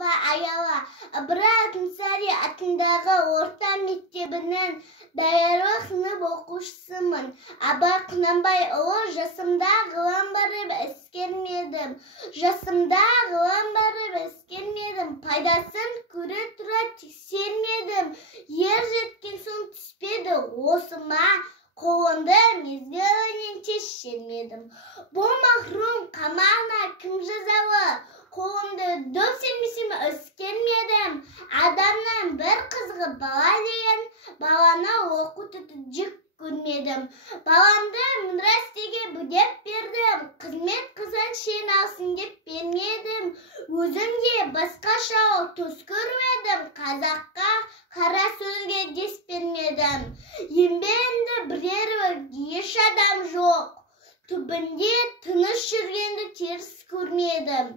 Ва Аяла Ыбырай Алтынсарин атындағы орта мектебінің даярлық сынып оқушысымын. Абай Құнанбайұлы, жасымда ғылым барып ескермедім. Пайдасын көре тұра тексермедім. Ер жеткен соң түспеді осыма, қолымды мезгілінен тез шермедім. Бұл махрум қамағына кім жазалы? Қолымды дөп сермесем өскермедім. Адамның бір қызығы бала деген, баланы оқытуды жек көрмедім. Баламды медресеге бүдеп бердім. Қызмет қызын шен алсын деп бермедім. Өзім де басқаша төс көрмедім. Қазаққа қара сөзге дес бермедім. Еңбегімді бірер еш адам жоқ. Түбінде тыныш жүргенді теріс көрмедім.